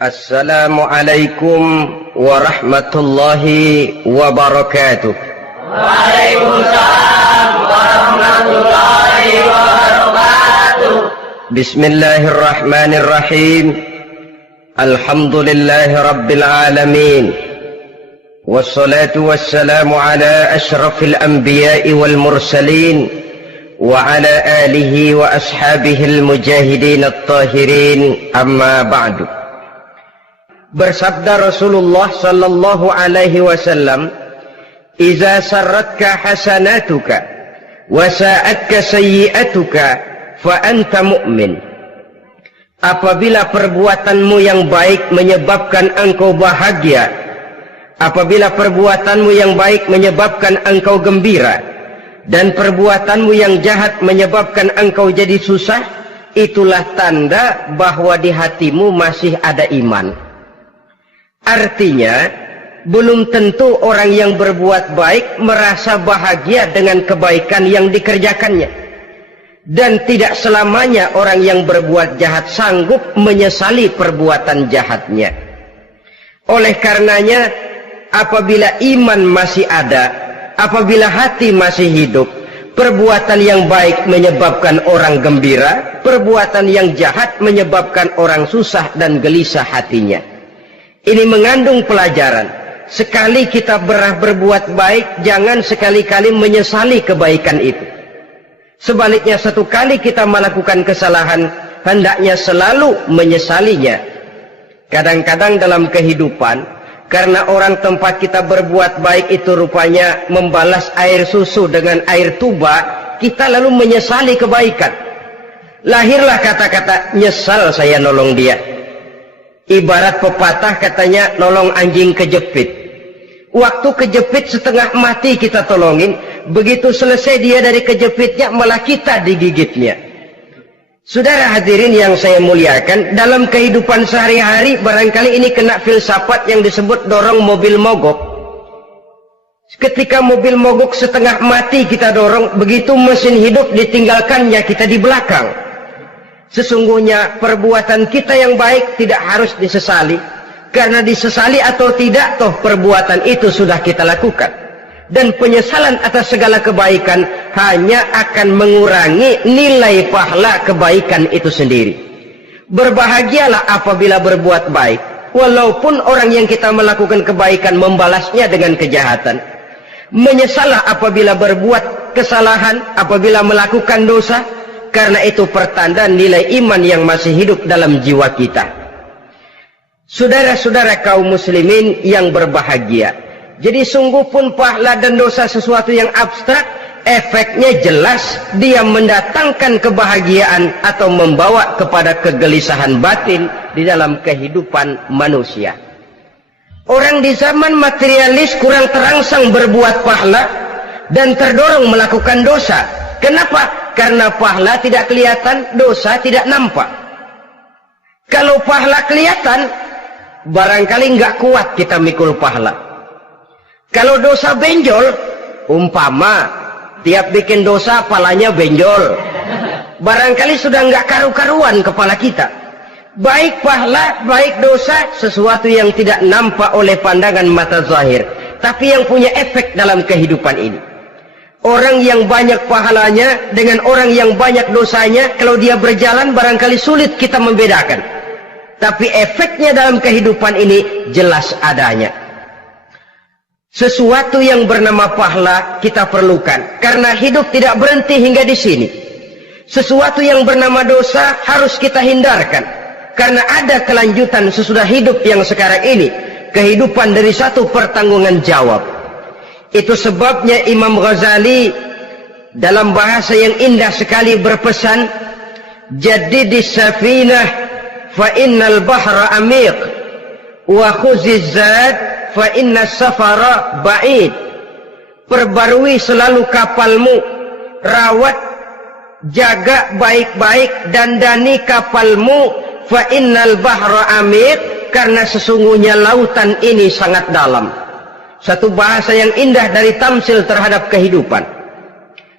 Assalamualaikum warahmatullahi wabarakatuh. Waalaikumsalam warahmatullahi wabarakatuh. Bismillahirrahmanirrahim. Alhamdulillahi rabbil alamin. Wassalatu wassalamu ala ashrafil anbiya'i wal mursalin wa ala alihi wa ashabihil mujahidin at-tahirin, amma ba'du. Bersabda Rasulullah sallallahu alaihi wasallam, "Iza sarratka hasanatuka wa sa'atka sayyi'atuka fa anta mu'min." Apabila perbuatanmu yang baik menyebabkan engkau bahagia, apabila perbuatanmu yang baik menyebabkan engkau gembira, dan perbuatanmu yang jahat menyebabkan engkau jadi susah, itulah tanda bahwa di hatimu masih ada iman. Artinya, belum tentu orang yang berbuat baik merasa bahagia dengan kebaikan yang dikerjakannya. Dan tidak selamanya orang yang berbuat jahat sanggup menyesali perbuatan jahatnya. Oleh karenanya, apabila iman masih ada, apabila hati masih hidup, perbuatan yang baik menyebabkan orang gembira, perbuatan yang jahat menyebabkan orang susah dan gelisah hatinya. Ini mengandung pelajaran. Sekali kita berbuat baik, jangan sekali-kali menyesali kebaikan itu. Sebaliknya, satu kali kita melakukan kesalahan, hendaknya selalu menyesalinya. Kadang-kadang dalam kehidupan, karena orang tempat kita berbuat baik itu rupanya membalas air susu dengan air tuba, kita lalu menyesali kebaikan. Lahirlah kata-kata, "Nyesal saya nolong dia." Ibarat pepatah katanya, nolong anjing kejepit. Waktu kejepit setengah mati kita tolongin, begitu selesai dia dari kejepitnya, malah kita digigitnya. Saudara hadirin yang saya muliakan, dalam kehidupan sehari-hari barangkali ini kena filsafat yang disebut dorong mobil mogok. Ketika mobil mogok setengah mati kita dorong, begitu mesin hidup ditinggalkannya kita di belakang. Sesungguhnya perbuatan kita yang baik tidak harus disesali, karena disesali atau tidak, toh perbuatan itu sudah kita lakukan. Dan penyesalan atas segala kebaikan hanya akan mengurangi nilai pahala kebaikan itu sendiri. Berbahagialah apabila berbuat baik, walaupun orang yang kita melakukan kebaikan membalasnya dengan kejahatan. Menyesalah apabila berbuat kesalahan, apabila melakukan dosa, karena itu pertanda nilai iman yang masih hidup dalam jiwa kita. Saudara-saudara kaum muslimin yang berbahagia, jadi sungguh pun pahala dan dosa sesuatu yang abstrak, efeknya jelas dia mendatangkan kebahagiaan atau membawa kepada kegelisahan batin di dalam kehidupan manusia. Orang di zaman materialis kurang terangsang berbuat pahala dan terdorong melakukan dosa. Kenapa? Karena pahala tidak kelihatan, dosa tidak nampak. Kalau pahala kelihatan, barangkali nggak kuat kita mikul pahala. Kalau dosa benjol, umpama tiap bikin dosa palanya benjol, barangkali sudah nggak karu-karuan kepala kita. Baik pahala, baik dosa, sesuatu yang tidak nampak oleh pandangan mata zahir, tapi yang punya efek dalam kehidupan ini. Orang yang banyak pahalanya dengan orang yang banyak dosanya, kalau dia berjalan barangkali sulit kita membedakan. Tapi efeknya dalam kehidupan ini jelas adanya. Sesuatu yang bernama pahala kita perlukan, karena hidup tidak berhenti hingga di sini. Sesuatu yang bernama dosa harus kita hindarkan, karena ada kelanjutan sesudah hidup yang sekarang ini. Kehidupan dari satu pertanggungan jawab. Itu sebabnya Imam Ghazali dalam bahasa yang indah sekali berpesan, "Jadidis safinah fa innal bahra amiq wa khuziz zad fa innas safara ba'id." Perbarui selalu kapalmu, rawat, jaga baik-baik, dandani kapalmu, fa innal bahra amiq, karena sesungguhnya lautan ini sangat dalam. Satu bahasa yang indah dari tamsil terhadap kehidupan.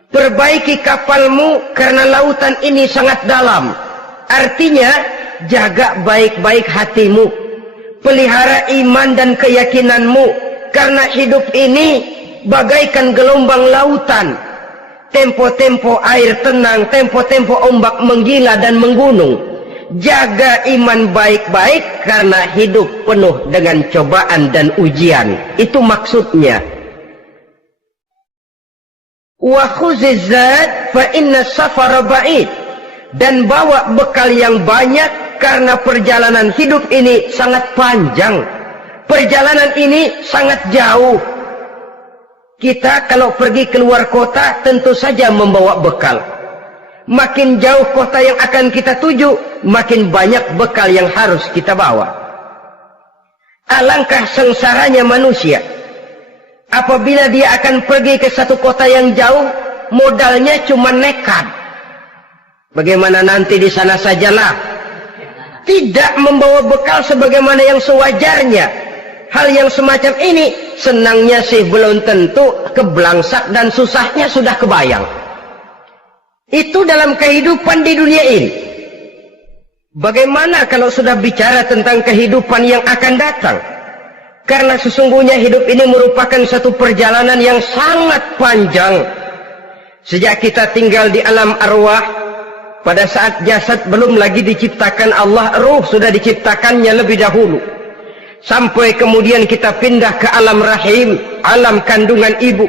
Perbaiki kapalmu karena lautan ini sangat dalam. Artinya, jaga baik-baik hatimu. Pelihara iman dan keyakinanmu, karena hidup ini bagaikan gelombang lautan. Tempo-tempo air tenang, tempo-tempo ombak menggila dan menggunung. Jaga iman baik-baik karena hidup penuh dengan cobaan dan ujian. Itu maksudnya. Wa khuziz zad fa inna safara ba'id. Dan bawa bekal yang banyak karena perjalanan hidup ini sangat panjang. Perjalanan ini sangat jauh. Kita kalau pergi keluar kota tentu saja membawa bekal. Makin jauh kota yang akan kita tuju, makin banyak bekal yang harus kita bawa. Alangkah sengsaranya manusia apabila dia akan pergi ke satu kota yang jauh, modalnya cuma nekat. Bagaimana nanti di sana sajalah. Tidak membawa bekal sebagaimana yang sewajarnya. Hal yang semacam ini senangnya sih belum tentu, keblangsak dan susahnya sudah kebayang. Itu dalam kehidupan di dunia ini. Bagaimana kalau sudah bicara tentang kehidupan yang akan datang? Karena sesungguhnya hidup ini merupakan satu perjalanan yang sangat panjang. Sejak kita tinggal di alam arwah, pada saat jasad belum lagi diciptakan Allah, ruh sudah diciptakannya lebih dahulu. Sampai kemudian kita pindah ke alam rahim, alam kandungan ibu,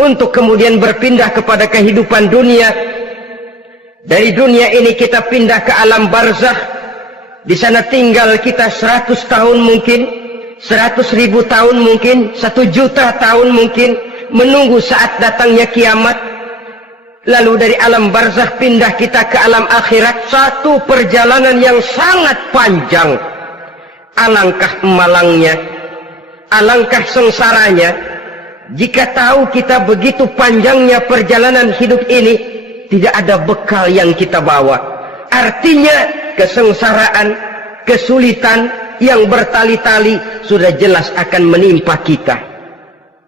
untuk kemudian berpindah kepada kehidupan dunia. Dari dunia ini kita pindah ke alam barzakh. Di sana tinggal kita 100 tahun mungkin, 100.000 tahun mungkin, 1 juta tahun mungkin, menunggu saat datangnya kiamat. Lalu dari alam barzakh pindah kita ke alam akhirat. Satu perjalanan yang sangat panjang. Alangkah malangnya, alangkah sengsaranya jika tahu kita begitu panjangnya perjalanan hidup ini, tidak ada bekal yang kita bawa. Artinya kesengsaraan, kesulitan yang bertali-tali sudah jelas akan menimpa kita.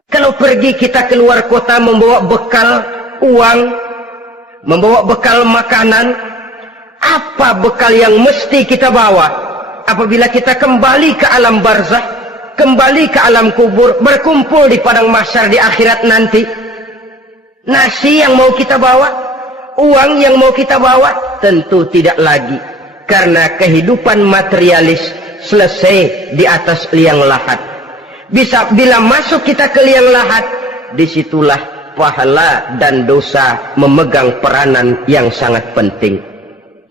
Kalau pergi kita keluar kota membawa bekal uang, membawa bekal makanan, apa bekal yang mesti kita bawa? Apabila kita kembali ke alam barzakh, kembali ke alam kubur, berkumpul di padang mahsyar di akhirat nanti, nasi yang mau kita bawa, uang yang mau kita bawa, tentu tidak lagi. Karena kehidupan materialis selesai di atas liang lahat. Bila masuk kita ke liang lahat, disitulah pahala dan dosa memegang peranan yang sangat penting.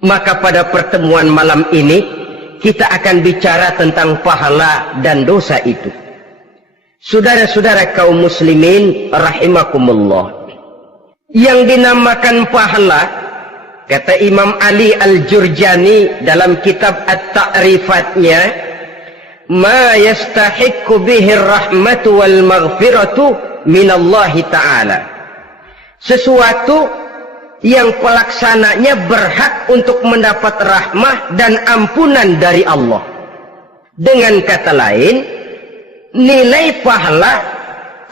Maka pada pertemuan malam ini kita akan bicara tentang pahala dan dosa itu. Saudara-saudara kaum muslimin rahimakumullah, yang dinamakan pahala, kata Imam Ali Al-Jurjani dalam kitab At-Ta'rifatnya, ma yastahiqqu bihi ar-rahmatu wal maghfiratu minallahi ta'ala. Sesuatu yang pelaksananya berhak untuk mendapat rahmah dan ampunan dari Allah. Dengan kata lain, nilai pahala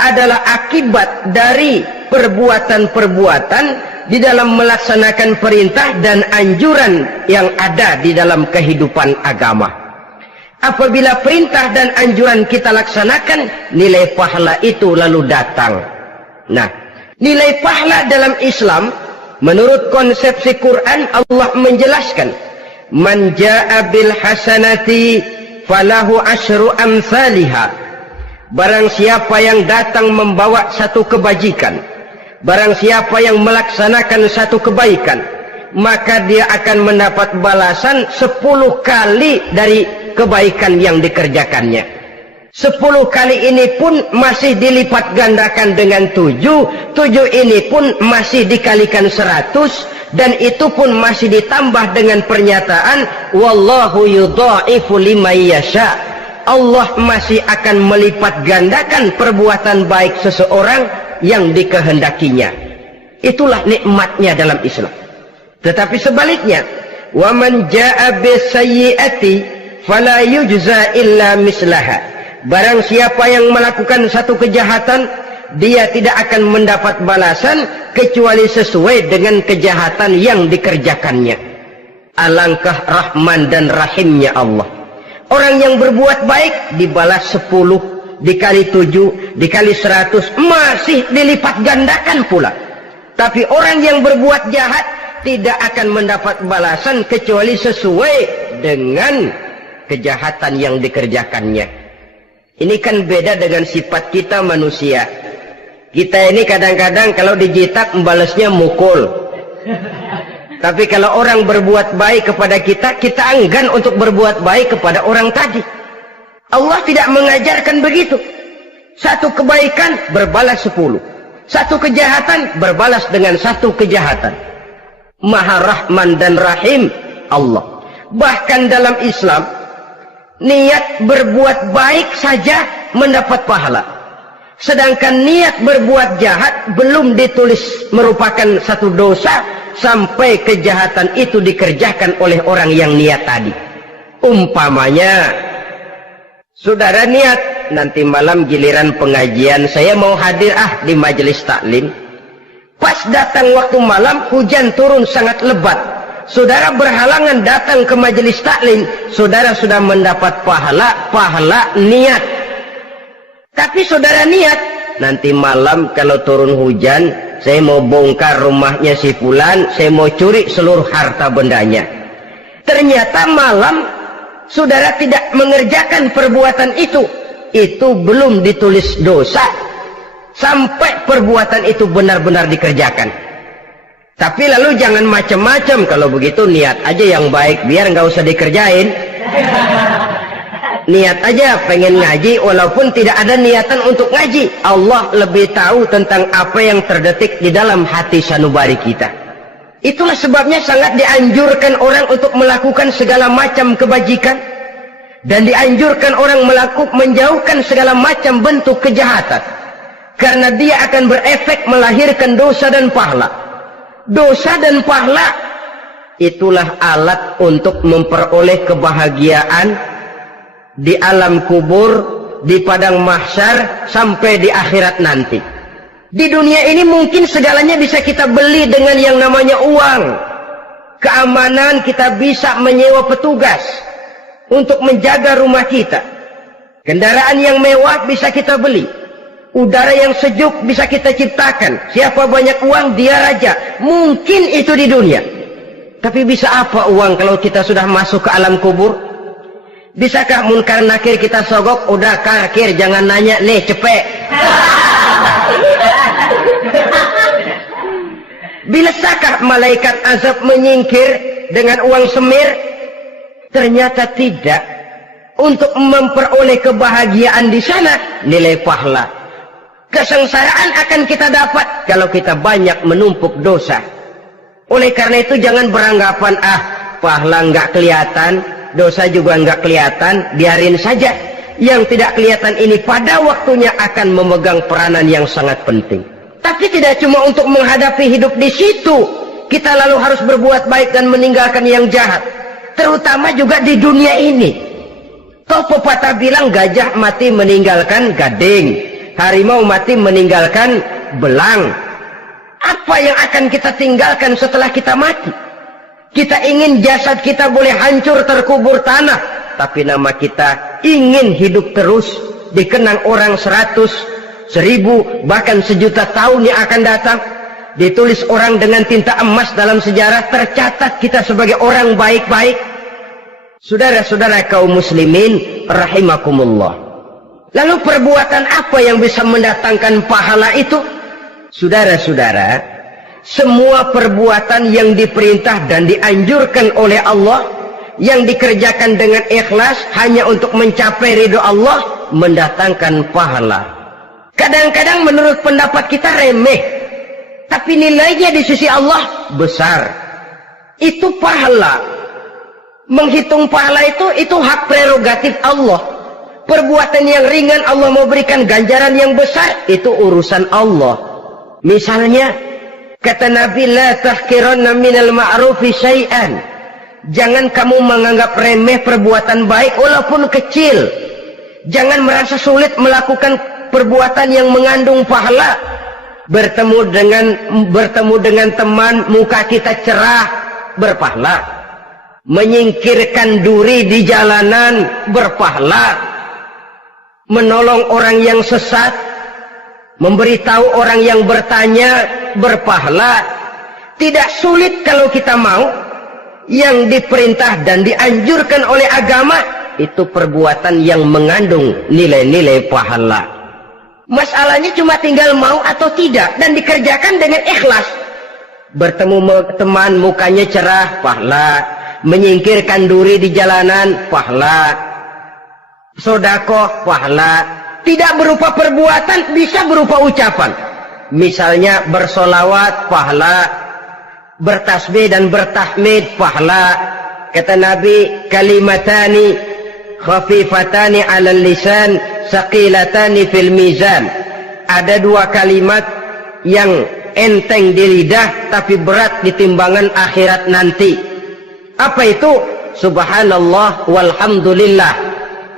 adalah akibat dari perbuatan-perbuatan di dalam melaksanakan perintah dan anjuran yang ada di dalam kehidupan agama. Apabila perintah dan anjuran kita laksanakan, nilai pahala itu lalu datang. Nah, nilai pahala dalam Islam menurut konsepsi Quran, Allah menjelaskan, man jaa bil hasanati falahu asyru amsalihha. Barang siapa yang datang membawa satu kebajikan, barang siapa yang melaksanakan satu kebaikan, maka dia akan mendapat balasan 10 kali dari kebaikan yang dikerjakannya. 10 kali ini pun masih dilipat gandakan dengan 7 ini pun masih dikalikan 100, dan itu pun masih ditambah dengan pernyataan wallahu yudha'ifu liman yasha. Allah masih akan melipat gandakan perbuatan baik seseorang yang dikehendakinya. Itulah nikmatnya dalam Islam. Tetapi sebaliknya, wa man jaa'a bisayyi'ati fala yujza illa mislaha. Barang siapa yang melakukan satu kejahatan, dia tidak akan mendapat balasan kecuali sesuai dengan kejahatan yang dikerjakannya. Alangkah rahman dan rahimnya Allah. Orang yang berbuat baik dibalas 10, dikali 7, dikali 100, masih dilipat gandakan pula. Tapi orang yang berbuat jahat tidak akan mendapat balasan kecuali sesuai dengan kejahatan yang dikerjakannya. Ini kan beda dengan sifat kita manusia. Kita ini kadang-kadang kalau dijitak membalasnya mukul. Tapi kalau orang berbuat baik kepada kita, kita enggan untuk berbuat baik kepada orang tadi. Allah tidak mengajarkan begitu. Satu kebaikan berbalas 10. Satu kejahatan berbalas dengan satu kejahatan. Maha Rahman dan Rahim Allah. Bahkan dalam Islam, niat berbuat baik saja mendapat pahala. Sedangkan niat berbuat jahat belum ditulis merupakan satu dosa sampai kejahatan itu dikerjakan oleh orang yang niat tadi. Umpamanya, saudara niat nanti malam giliran pengajian saya mau hadir di majelis taklim. Pas datang waktu malam hujan turun sangat lebat. Saudara berhalangan datang ke majelis taklim, saudara sudah mendapat pahala niat. Tapi saudara niat, nanti malam kalau turun hujan, saya mau bongkar rumahnya si fulan, saya mau curi seluruh harta bendanya. Ternyata malam saudara tidak mengerjakan perbuatan itu belum ditulis dosa sampai perbuatan itu benar-benar dikerjakan. Tapi lalu jangan macam-macam. Kalau begitu niat aja yang baik, biar nggak usah dikerjain. Niat aja pengen ngaji walaupun tidak ada niatan untuk ngaji. Allah lebih tahu tentang apa yang terdetik di dalam hati sanubari kita. Itulah sebabnya sangat dianjurkan orang untuk melakukan segala macam kebajikan, dan dianjurkan orang menjauhkan segala macam bentuk kejahatan, karena dia akan berefek melahirkan dosa dan pahala. Dosa dan pahala itulah alat untuk memperoleh kebahagiaan di alam kubur, di padang mahsyar, sampai di akhirat nanti. Di dunia ini mungkin segalanya bisa kita beli dengan yang namanya uang. Keamanan kita bisa menyewa petugas untuk menjaga rumah kita. Kendaraan yang mewah bisa kita beli. Udara yang sejuk bisa kita ciptakan. Siapa banyak uang, dia raja. Mungkin itu di dunia. Tapi bisa apa uang kalau kita sudah masuk ke alam kubur? Bisakah munkar nakir kita sogok? Udah kakir, jangan nanya, nih cepet. Bisakah malaikat azab menyingkir dengan uang semir? Ternyata tidak. Untuk memperoleh kebahagiaan di sana, nilai pahala. Kesengsaraan akan kita dapat kalau kita banyak menumpuk dosa. Oleh karena itu jangan beranggapan, pahala nggak kelihatan, dosa juga nggak kelihatan, biarin saja. Yang tidak kelihatan ini pada waktunya akan memegang peranan yang sangat penting. Tapi tidak cuma untuk menghadapi hidup di situ, kita lalu harus berbuat baik dan meninggalkan yang jahat. Terutama juga di dunia ini. Toh pepatah bilang gajah mati meninggalkan gading, harimau mati meninggalkan belang. Apa yang akan kita tinggalkan setelah kita mati? Kita ingin jasad kita boleh hancur terkubur tanah, tapi nama kita ingin hidup terus, dikenang orang 100, 1000, bahkan 1.000.000 tahun yang akan datang. Ditulis orang dengan tinta emas dalam sejarah, tercatat kita sebagai orang baik-baik. Saudara-saudara kaum muslimin rahimakumullah. Lalu perbuatan apa yang bisa mendatangkan pahala itu? Saudara-saudara, semua perbuatan yang diperintah dan dianjurkan oleh Allah, yang dikerjakan dengan ikhlas hanya untuk mencapai ridho Allah, mendatangkan pahala. Kadang-kadang menurut pendapat kita remeh, tapi nilainya di sisi Allah besar. Itu pahala. Menghitung pahala itu hak prerogatif Allah. Perbuatan yang ringan Allah mau berikan ganjaran yang besar, itu urusan Allah. Misalnya, kata Nabi, la tahkiranna minal ma'rufi syai'an. Jangan kamu menganggap remeh perbuatan baik walaupun kecil. Jangan merasa sulit melakukan perbuatan yang mengandung pahala. Bertemu dengan teman, muka kita cerah, berpahala. menyingkirkan duri di jalanan berpahala, menolong orang yang sesat, memberitahu orang yang bertanya berpahala. Tidak sulit kalau kita mau. Yang diperintah dan dianjurkan oleh agama itu perbuatan yang mengandung nilai-nilai pahala. Masalahnya cuma tinggal mau atau tidak dan dikerjakan dengan ikhlas. Bertemu teman mukanya cerah, pahala. Menyingkirkan duri di jalanan, pahala. Sedekah, pahala. Tidak berupa perbuatan, bisa berupa ucapan. Misalnya bersolawat, pahala. Bertasbih dan bertahmid, pahala. Kata Nabi, kalimatani khafifatani 'alal lisan, saqilatani fil mizan. Ada dua kalimat yang enteng di lidah tapi berat di timbangan akhirat nanti. Apa itu? Subhanallah walhamdulillah.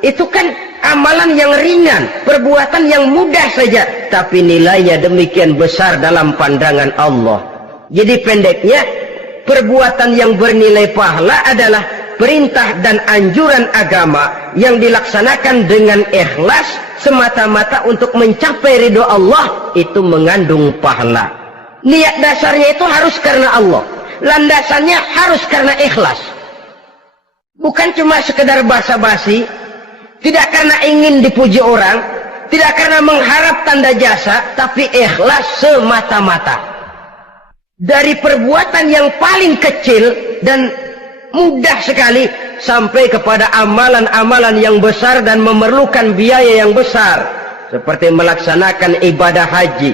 Itu kan amalan yang ringan, perbuatan yang mudah saja, tapi nilainya demikian besar dalam pandangan Allah. Jadi pendeknya, perbuatan yang bernilai pahala adalah perintah dan anjuran agama yang dilaksanakan dengan ikhlas semata-mata untuk mencapai ridho Allah, itu mengandung pahala. Niat dasarnya itu harus karena Allah, landasannya harus karena ikhlas. Bukan cuma sekedar basa-basi, tidak karena ingin dipuji orang, tidak karena mengharap tanda jasa, tapi ikhlas semata-mata. Dari perbuatan yang paling kecil dan mudah sekali sampai kepada amalan-amalan yang besar dan memerlukan biaya yang besar, seperti melaksanakan ibadah haji,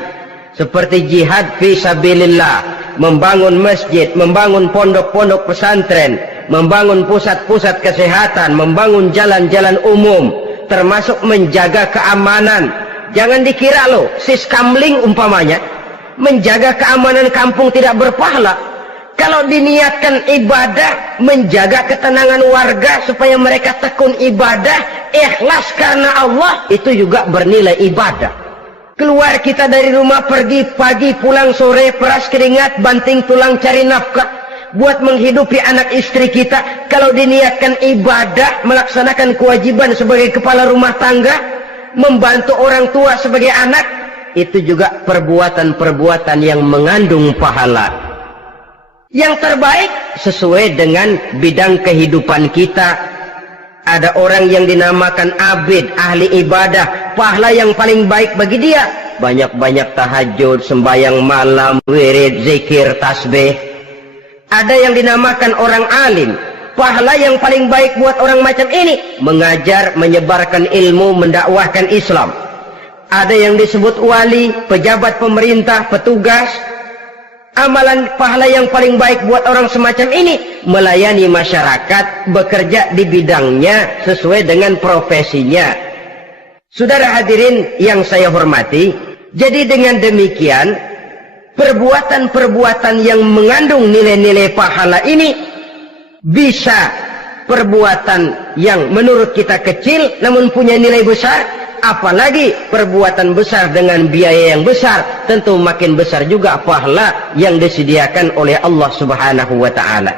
seperti jihad fi sabilillah, membangun masjid, membangun pondok-pondok pesantren, membangun pusat-pusat kesehatan, membangun jalan-jalan umum, termasuk menjaga keamanan. Jangan dikira loh, siskamling umpamanya, menjaga keamanan kampung tidak berpahala. Kalau diniatkan ibadah, menjaga ketenangan warga supaya mereka tekun ibadah, ikhlas karena Allah, itu juga bernilai ibadah. Keluar kita dari rumah, pergi pagi, pulang sore, peras keringat, banting tulang cari nafkah buat menghidupi anak istri kita. Kalau diniatkan ibadah, melaksanakan kewajiban sebagai kepala rumah tangga, membantu orang tua sebagai anak, itu juga perbuatan-perbuatan yang mengandung pahala. Yang terbaik sesuai dengan bidang kehidupan kita. Ada orang yang dinamakan abid, ahli ibadah, pahala yang paling baik bagi dia banyak-banyak tahajud, sembahyang malam, wirid, zikir, tasbih. Ada yang dinamakan orang alim, pahala yang paling baik buat orang macam ini mengajar, menyebarkan ilmu, mendakwahkan Islam. Ada yang disebut wali, pejabat pemerintah, petugas. Amalan pahala yang paling baik buat orang semacam ini melayani masyarakat, bekerja di bidangnya sesuai dengan profesinya. Saudara hadirin yang saya hormati, jadi dengan demikian perbuatan-perbuatan yang mengandung nilai-nilai pahala ini bisa perbuatan yang menurut kita kecil namun punya nilai besar. Apalagi perbuatan besar dengan biaya yang besar, tentu makin besar juga pahala yang disediakan oleh Allah Subhanahu wa ta'ala.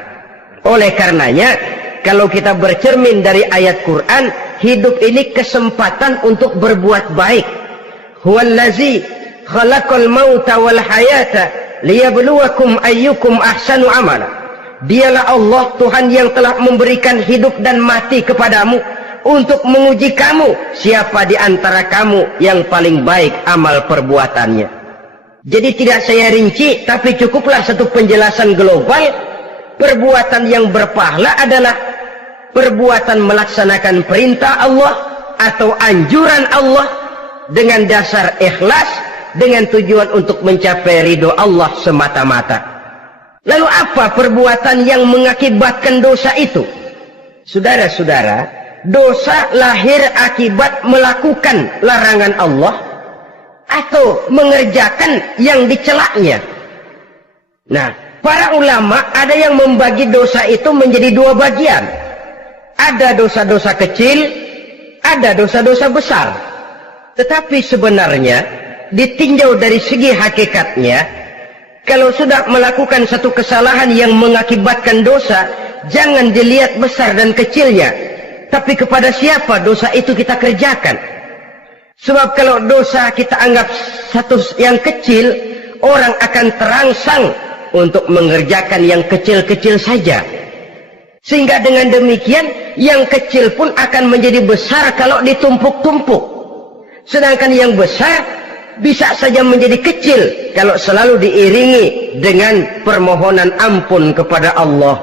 Oleh karenanya, kalau kita bercermin dari ayat Quran, hidup ini kesempatan untuk berbuat baik. Huwallazi khalaqal mauta wal hayata liyabluwakum ayyukum ahsanu amala. Dialah Allah, Tuhan yang telah memberikan hidup dan mati kepadamu untuk menguji kamu, siapa di antara kamu yang paling baik amal perbuatannya. Jadi tidak saya rinci, tapi cukuplah satu penjelasan global. Perbuatan yang berpahala adalah perbuatan melaksanakan perintah Allah atau anjuran Allah dengan dasar ikhlas, dengan tujuan untuk mencapai ridho Allah semata-mata. Lalu apa perbuatan yang mengakibatkan dosa itu? Saudara-saudara, dosa lahir akibat melakukan larangan Allah atau mengerjakan yang dicelaknya. Nah, para ulama ada yang membagi dosa itu menjadi dua bagian. Ada dosa-dosa kecil, ada dosa-dosa besar. Tetapi sebenarnya ditinjau dari segi hakikatnya, kalau sudah melakukan satu kesalahan yang mengakibatkan dosa, jangan dilihat besar dan kecilnya, tapi kepada siapa dosa itu kita kerjakan. Sebab kalau dosa kita anggap satu yang kecil, orang akan terangsang untuk mengerjakan yang kecil-kecil saja. Sehingga dengan demikian, yang kecil pun akan menjadi besar kalau ditumpuk-tumpuk. Sedangkan yang besar bisa saja menjadi kecil kalau selalu diiringi dengan permohonan ampun kepada Allah.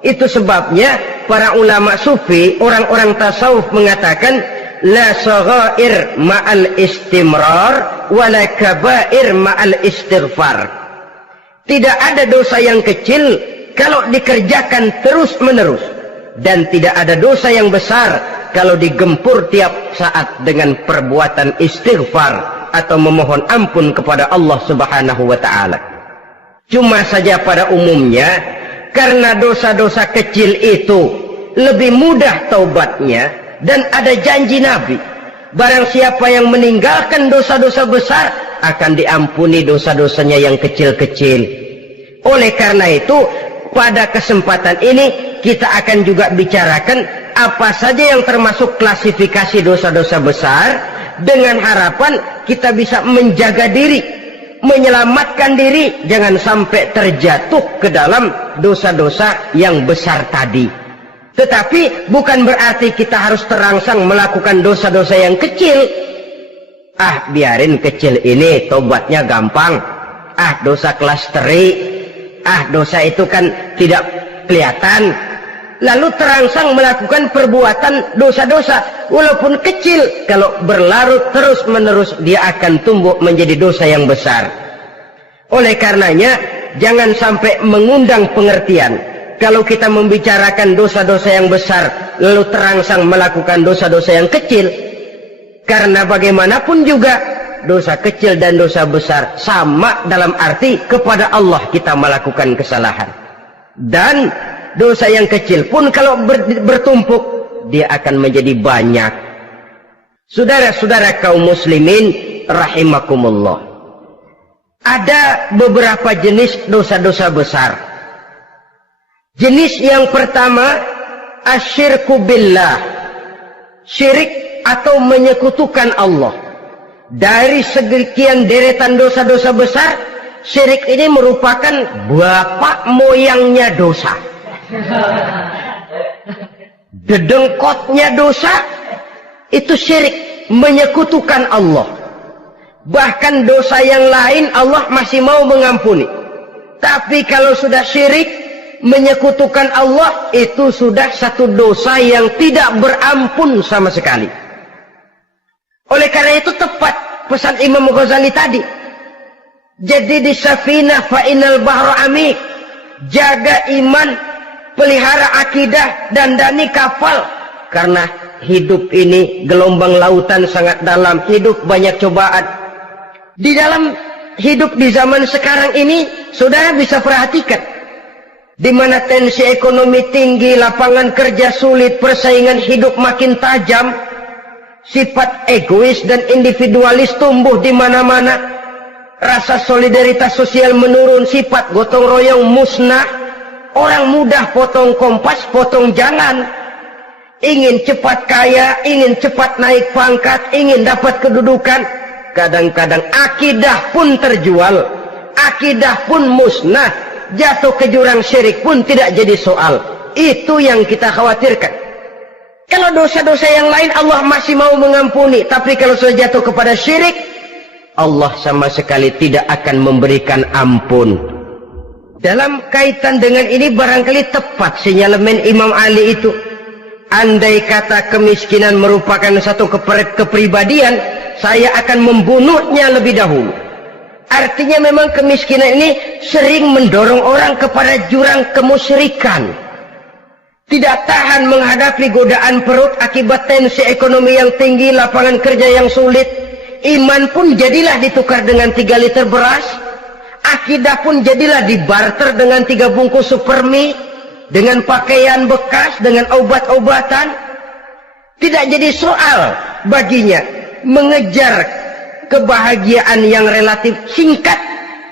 Itu sebabnya para ulama sufi, orang-orang tasawuf mengatakan, la saghair ma'al istimrar wa la kabair ma'al istighfar. Tidak ada dosa yang kecil kalau dikerjakan terus-menerus, dan tidak ada dosa yang besar kalau digempur tiap saat dengan perbuatan istighfar atau memohon ampun kepada Allah Subhanahu wa taala. Cuma saja pada umumnya, karena dosa-dosa kecil itu lebih mudah taubatnya, dan ada janji Nabi, barang siapa yang meninggalkan dosa-dosa besar akan diampuni dosa-dosanya yang kecil-kecil. Oleh karena itu, pada kesempatan ini kita akan juga bicarakan apa saja yang termasuk klasifikasi dosa-dosa besar, dengan harapan kita bisa menjaga diri, menyelamatkan diri, jangan sampai terjatuh ke dalam dosa-dosa yang besar tadi. Tetapi bukan berarti kita harus terangsang melakukan dosa-dosa yang kecil. Biarin kecil ini, tobatnya gampang. Dosa kelas teri. Dosa itu kan tidak kelihatan. Lalu terangsang melakukan perbuatan dosa-dosa walaupun kecil, kalau berlarut terus-menerus dia akan tumbuh menjadi dosa yang besar. Oleh karenanya jangan sampai mengundang pengertian kalau kita membicarakan dosa-dosa yang besar lalu terangsang melakukan dosa-dosa yang kecil. Karena bagaimanapun juga dosa kecil dan dosa besar sama dalam arti kepada Allah kita melakukan kesalahan. Dan dosa yang kecil pun kalau bertumpuk, dia akan menjadi banyak. Saudara-saudara kaum muslimin rahimakumullah, ada beberapa jenis dosa-dosa besar. Jenis yang pertama, asyirku billah, syirik atau menyekutukan Allah. Dari sekian deretan dosa-dosa besar, syirik ini merupakan bapak moyangnya dosa. Dedengkotnya dosa itu syirik, menyekutukan Allah. Bahkan dosa yang lain Allah masih mau mengampuni, tapi kalau sudah syirik, menyekutukan Allah, itu sudah satu dosa yang tidak berampun sama sekali. Oleh karena itu tepat pesan Imam Ghazali tadi, jadi di safinah fa'inal bahru amik, jaga iman, pelihara akidah, dandani kapal. Karena hidup ini gelombang lautan sangat dalam, hidup banyak cobaan. Di dalam hidup di zaman sekarang ini, saudara bisa perhatikan, di mana tensi ekonomi tinggi, lapangan kerja sulit, persaingan hidup makin tajam, sifat egois dan individualis tumbuh di mana-mana, rasa solidaritas sosial menurun, sifat gotong royong musnah, orang mudah potong kompas, potong jalan, ingin cepat kaya, ingin cepat naik pangkat, ingin dapat kedudukan. Kadang-kadang akidah pun terjual, akidah pun musnah, jatuh ke jurang syirik pun tidak jadi soal. Itu yang kita khawatirkan. Kalau dosa-dosa yang lain Allah masih mau mengampuni, tapi kalau sudah jatuh kepada syirik, Allah sama sekali tidak akan memberikan ampun. Dalam kaitan dengan ini barangkali tepat sinyalemen Imam Ali itu. Andai kata kemiskinan merupakan satu kepribadian, saya akan membunuhnya lebih dahulu. Artinya memang kemiskinan ini sering mendorong orang kepada jurang kemusyrikan. Tidak tahan menghadapi godaan perut akibat tensi ekonomi yang tinggi, lapangan kerja yang sulit. Iman pun jadilah ditukar dengan 3 liter beras. Akidah pun jadilah dibarter dengan 3 bungkus supermi, dengan pakaian bekas, dengan obat-obatan. Tidak jadi soal baginya mengejar kebahagiaan yang relatif singkat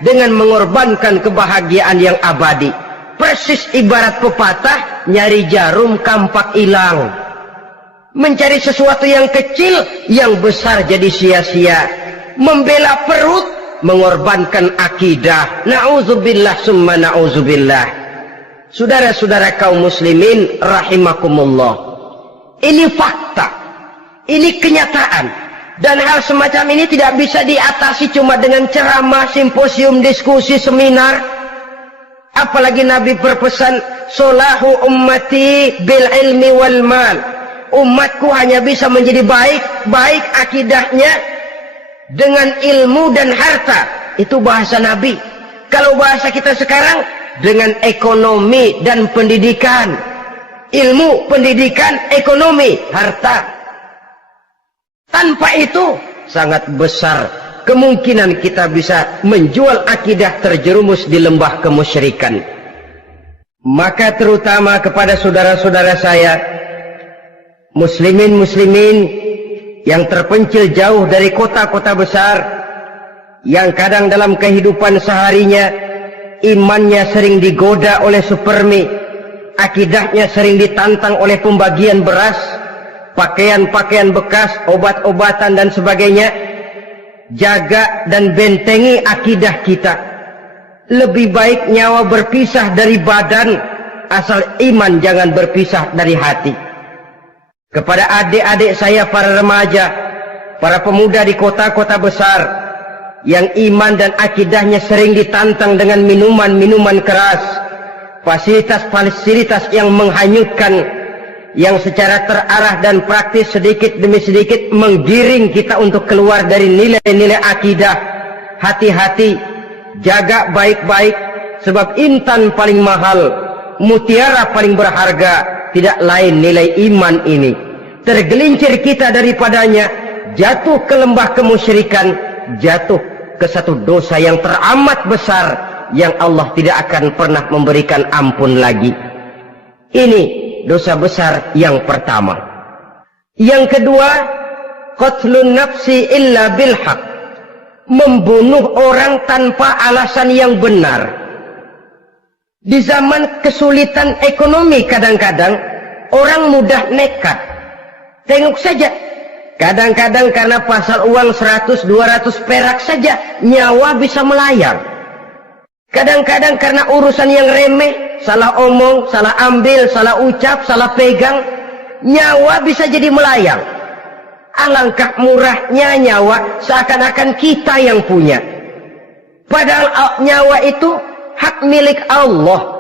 dengan mengorbankan kebahagiaan yang abadi. Persis ibarat pepatah, nyari jarum kampak hilang. Mencari sesuatu yang kecil, yang besar jadi sia-sia. Membela perut, mengorbankan akidah. Na'udzubillah summa na'udzubillah. Saudara-saudara kaum muslimin rahimakumullah. Ini fakta. Ini kenyataan. Dan hal semacam ini tidak bisa diatasi cuma dengan ceramah, simposium, diskusi, seminar. Apalagi Nabi berpesan, solahu ummati bil ilmi wal mal. Umatku hanya bisa menjadi baik akidahnya dengan ilmu dan harta. Itu bahasa Nabi. Kalau bahasa kita sekarang, dengan ekonomi dan pendidikan. Ilmu, pendidikan, ekonomi, harta. Tanpa itu sangat besar kemungkinan kita bisa menjual akidah terjerumus di lembah kemusyrikan. Maka terutama kepada saudara-saudara saya, muslimin yang terpencil jauh dari kota-kota besar, yang kadang dalam kehidupan seharinya imannya sering digoda oleh supermi, akidahnya sering ditantang oleh pembagian beras, pakaian-pakaian bekas, obat-obatan dan sebagainya. Jaga dan bentengi akidah kita. Lebih baik nyawa berpisah dari badan, asal iman jangan berpisah dari hati. Kepada adik-adik saya para remaja, para pemuda di kota-kota besar, yang iman dan akidahnya sering ditantang dengan minuman-minuman keras, fasilitas-fasilitas yang menghanyutkan, yang secara terarah dan praktis sedikit demi sedikit menggiring kita untuk keluar dari nilai-nilai akidah. Hati-hati, jaga baik-baik, sebab intan paling mahal, mutiara paling berharga, tidak lain nilai iman ini. Tergelincir kita daripadanya, jatuh ke lembah kemusyrikan, jatuh ke satu dosa yang teramat besar, yang Allah tidak akan pernah memberikan ampun lagi. Ini dosa besar yang pertama. Yang kedua, qatlun nafsi illa bilhaq. Membunuh orang tanpa alasan yang benar. Di zaman kesulitan ekonomi kadang-kadang orang mudah nekat. Tengok saja, kadang-kadang karena pasar uang 100-200 perak saja nyawa bisa melayang. Kadang-kadang karena urusan yang remeh, salah omong, salah ambil, salah ucap, salah pegang, nyawa bisa jadi melayang. Alangkah murahnya nyawa, seakan-akan kita yang punya. Padahal nyawa itu hak milik Allah.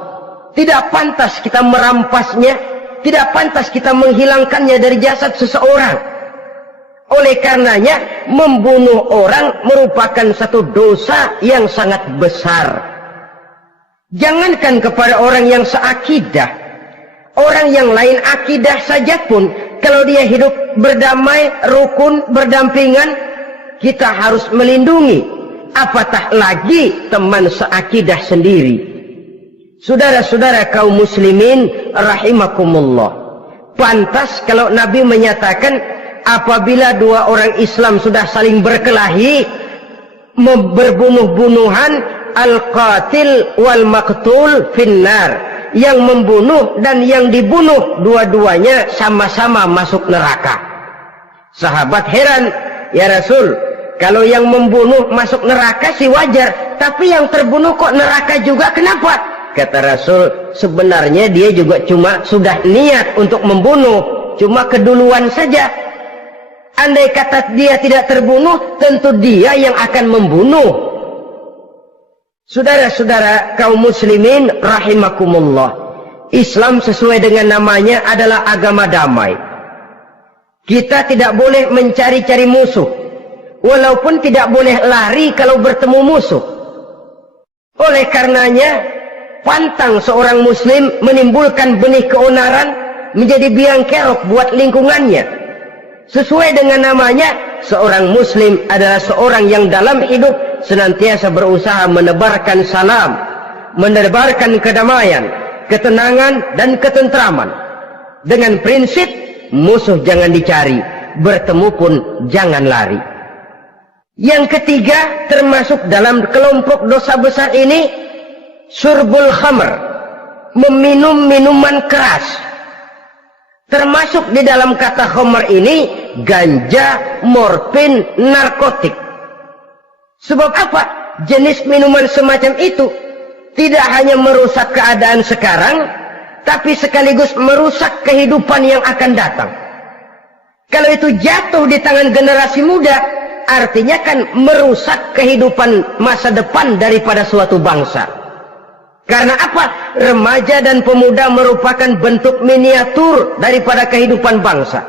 Tidak pantas kita merampasnya, tidak pantas kita menghilangkannya dari jasad seseorang. Oleh karenanya, membunuh orang merupakan satu dosa yang sangat besar. Jangankan kepada orang yang seakidah, orang yang lain akidah saja pun, kalau dia hidup berdamai, rukun, berdampingan, kita harus melindungi. Apatah lagi teman seakidah sendiri. Saudara-saudara kaum muslimin rahimakumullah. Pantas kalau Nabi menyatakan, apabila dua orang Islam sudah saling berkelahi, berbunuh-bunuhan, al-qatil wal maqtul finnar. Yang membunuh dan yang dibunuh, dua-duanya sama-sama masuk neraka. Sahabat heran, ya Rasul, kalau yang membunuh masuk neraka sih wajar, tapi yang terbunuh kok neraka juga, kenapa? Kata Rasul, sebenarnya dia juga cuma sudah niat untuk membunuh, cuma keduluan saja. Andai kata dia tidak terbunuh, tentu dia yang akan membunuh. Saudara-saudara kaum muslimin rahimakumullah, Islam sesuai dengan namanya adalah agama damai. Kita tidak boleh mencari-cari musuh, walaupun tidak boleh lari kalau bertemu musuh. Oleh karenanya, pantang seorang muslim menimbulkan benih keonaran menjadi biang kerok buat lingkungannya. Sesuai dengan namanya, seorang muslim adalah seorang yang dalam hidup senantiasa berusaha menebarkan salam, menebarkan kedamaian, ketenangan dan ketentraman. Dengan prinsip, musuh jangan dicari, bertemu pun jangan lari. Yang ketiga, termasuk dalam kelompok dosa besar ini, syurbul khamr, meminum minuman keras. Termasuk di dalam kata khamr ini ganja, morfin, narkotik. Sebab apa? Jenis minuman semacam itu tidak hanya merusak keadaan sekarang, tapi sekaligus merusak kehidupan yang akan datang. Kalau itu jatuh di tangan generasi muda, artinya kan merusak kehidupan masa depan daripada suatu bangsa. Karena apa? Remaja dan pemuda merupakan bentuk miniatur daripada kehidupan bangsa.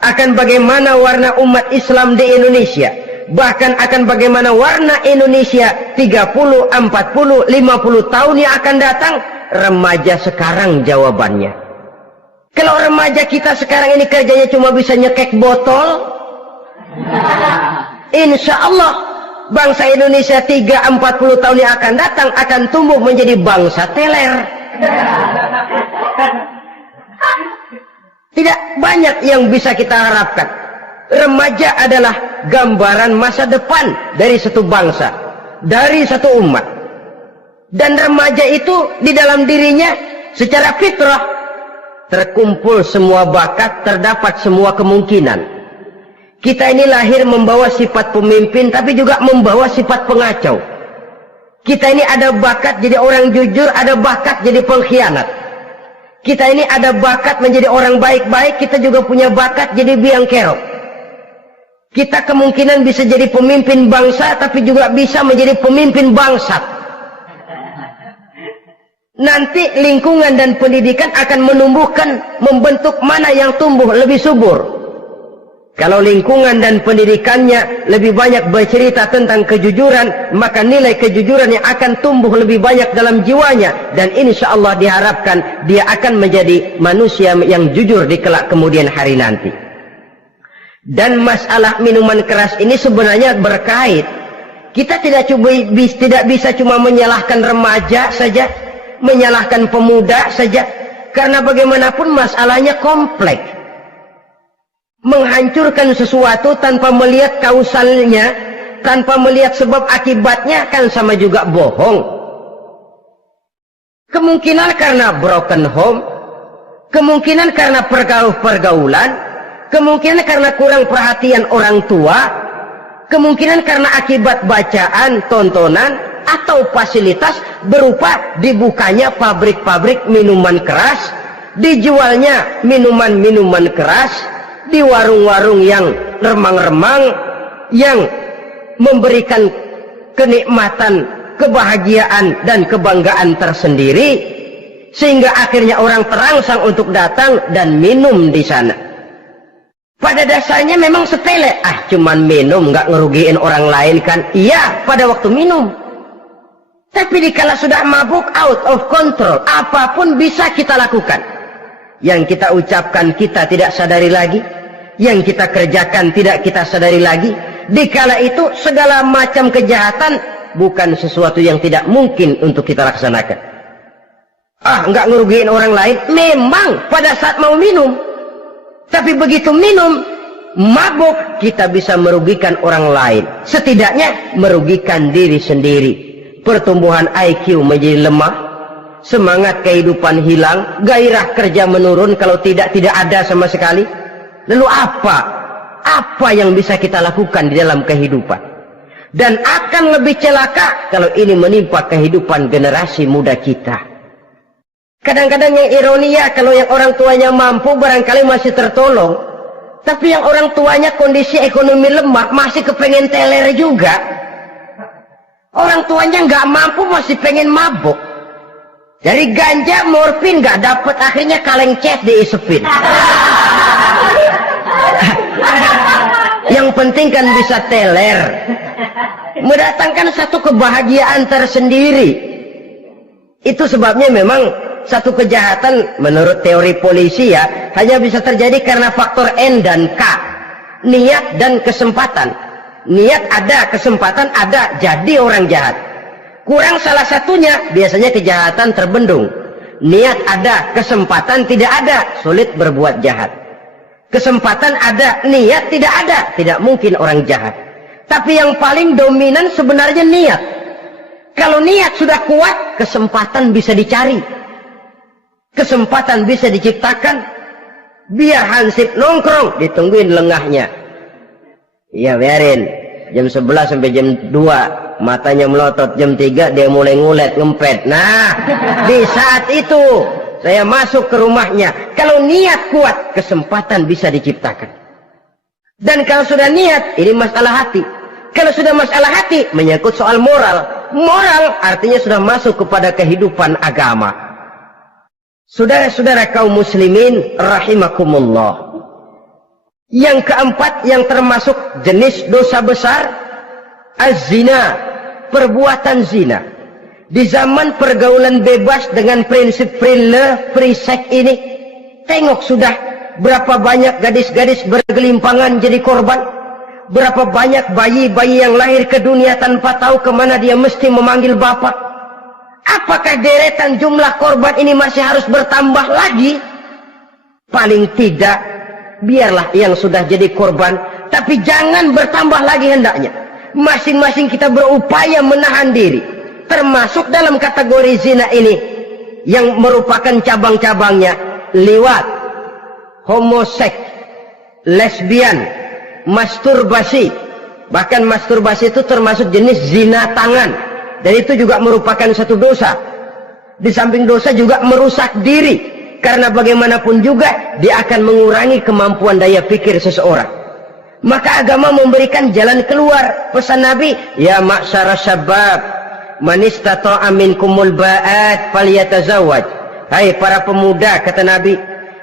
Akan bagaimana warna umat Islam di Indonesia, bahkan akan bagaimana warna Indonesia 30, 40, 50 tahun yang akan datang, remaja sekarang jawabannya. Kalau remaja kita sekarang ini kerjanya cuma bisa nyekek botol, insya Allah bangsa Indonesia 30-40 tahun yang akan datang akan tumbuh menjadi bangsa teler. Tidak banyak yang bisa kita harapkan. Remaja adalah gambaran masa depan dari satu bangsa, dari satu umat. Dan remaja itu di dalam dirinya secara fitrah terkumpul semua bakat, terdapat semua kemungkinan. Kita ini lahir membawa sifat pemimpin, tapi juga membawa sifat pengacau. Kita ini ada bakat jadi orang jujur, ada bakat jadi pengkhianat. Kita ini ada bakat menjadi orang baik-baik, kita juga punya bakat jadi biang kerok. Kita kemungkinan bisa jadi pemimpin bangsa, tapi juga bisa menjadi pemimpin bangsat. Nanti lingkungan dan pendidikan akan menumbuhkan, membentuk mana yang tumbuh lebih subur. Kalau lingkungan dan pendidikannya lebih banyak bercerita tentang kejujuran, maka nilai kejujuran yang akan tumbuh lebih banyak dalam jiwanya. Dan insya Allah diharapkan dia akan menjadi manusia yang jujur di kelak kemudian hari nanti. Dan masalah minuman keras ini sebenarnya berkait. Kita tidak bisa cuma menyalahkan remaja saja, menyalahkan pemuda saja, karena bagaimanapun masalahnya kompleks. Menghancurkan sesuatu tanpa melihat kausalnya, tanpa melihat sebab akibatnya, kan sama juga bohong. Kemungkinan karena broken home, kemungkinan karena pergaulan, kemungkinan karena kurang perhatian orang tua, kemungkinan karena akibat bacaan, tontonan, atau fasilitas berupa dibukanya pabrik-pabrik minuman keras, dijualnya minuman-minuman keras di warung-warung yang remang-remang, yang memberikan kenikmatan, kebahagiaan dan kebanggaan tersendiri, sehingga akhirnya orang terangsang untuk datang dan minum di sana. Pada dasarnya memang sepele, cuman minum, nggak ngerugiin orang lain kan? Iya, pada waktu minum. Tapi dikala sudah mabuk, out of control, apapun bisa kita lakukan. Yang kita ucapkan kita tidak sadari lagi, yang kita kerjakan tidak kita sadari lagi. Dikala itu segala macam kejahatan bukan sesuatu yang tidak mungkin untuk kita laksanakan. Nggak ngerugiin orang lain, memang pada saat mau minum. Tapi begitu minum, mabuk, kita bisa merugikan orang lain. Setidaknya merugikan diri sendiri. Pertumbuhan IQ menjadi lemah, semangat kehidupan hilang, gairah kerja menurun kalau tidak ada sama sekali. Lalu apa yang bisa kita lakukan di dalam kehidupan? Dan akan lebih celaka kalau ini menimpa kehidupan generasi muda kita. Kadang-kadang yang ironi ya, kalau yang orang tuanya mampu barangkali masih tertolong, tapi yang orang tuanya kondisi ekonomi lemah masih kepengen teler juga. Orang tuanya nggak mampu masih pengen mabuk. Dari ganja, morfin nggak dapet, akhirnya kaleng cet diisepin. Yang penting kan bisa teler, mendatangkan satu kebahagiaan tersendiri. Itu sebabnya memang satu kejahatan menurut teori polisi ya hanya bisa terjadi karena faktor N dan K, niat dan kesempatan. Niat ada, kesempatan ada, jadi orang jahat. Kurang salah satunya, biasanya kejahatan terbendung. Niat ada, kesempatan tidak ada, sulit berbuat jahat. Kesempatan ada, niat tidak ada, tidak mungkin orang jahat. Tapi yang paling dominan sebenarnya niat. Kalau niat sudah kuat, kesempatan bisa dicari. kesempatan bisa diciptakan, biar hansip nongkrong, ditungguin lengahnya. Iya biarin, jam 11 sampai jam 2, matanya melotot, jam 3 dia mulai ngulet, ngempet. Nah, di saat itu saya masuk ke rumahnya. Kalau niat kuat, kesempatan bisa diciptakan. Dan kalau sudah niat, ini masalah hati. Kalau sudah masalah hati, menyangkut soal moral. Moral artinya sudah masuk kepada kehidupan agama. Saudara-saudara kaum muslimin rahimakumullah. Yang keempat yang termasuk jenis dosa besar, az-zina, perbuatan zina. Di zaman pergaulan bebas dengan prinsip free love, free sex ini, tengok sudah berapa banyak gadis-gadis bergelimpangan jadi korban. Berapa banyak bayi-bayi yang lahir ke dunia tanpa tahu kemana dia mesti memanggil bapak. Apakah deretan jumlah korban ini masih harus bertambah lagi? Paling tidak, biarlah yang sudah jadi korban, tapi jangan bertambah lagi hendaknya. Masing-masing kita berupaya menahan diri. Termasuk dalam kategori zina ini, yang merupakan cabang-cabangnya, liwat, homoseks, lesbian, masturbasi. Bahkan masturbasi itu termasuk jenis zina tangan, dan itu juga merupakan satu dosa. Di samping dosa juga merusak diri, karena bagaimanapun juga dia akan mengurangi kemampuan daya pikir seseorang. Maka agama memberikan jalan keluar. Pesan Nabi, ya ma'syara syabab, man istata'a minkumul ba'at falyatazawwaj. Hai para pemuda, kata Nabi,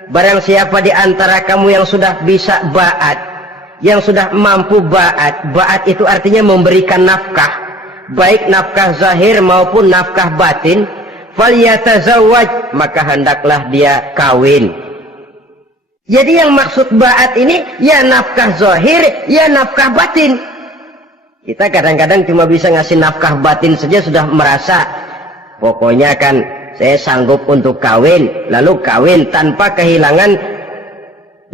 barang siapa di antara kamu yang sudah bisa ba'at, yang sudah mampu ba'at. Ba'at itu artinya memberikan nafkah, baik nafkah zahir maupun nafkah batin. Falyatazawwaj, maka hendaklah dia kawin. Jadi yang maksud ba'at ini ya nafkah zahir, ya nafkah batin. Kita kadang-kadang cuma bisa ngasih nafkah batin saja sudah merasa pokoknya kan saya sanggup untuk kawin, lalu kawin tanpa kehilangan,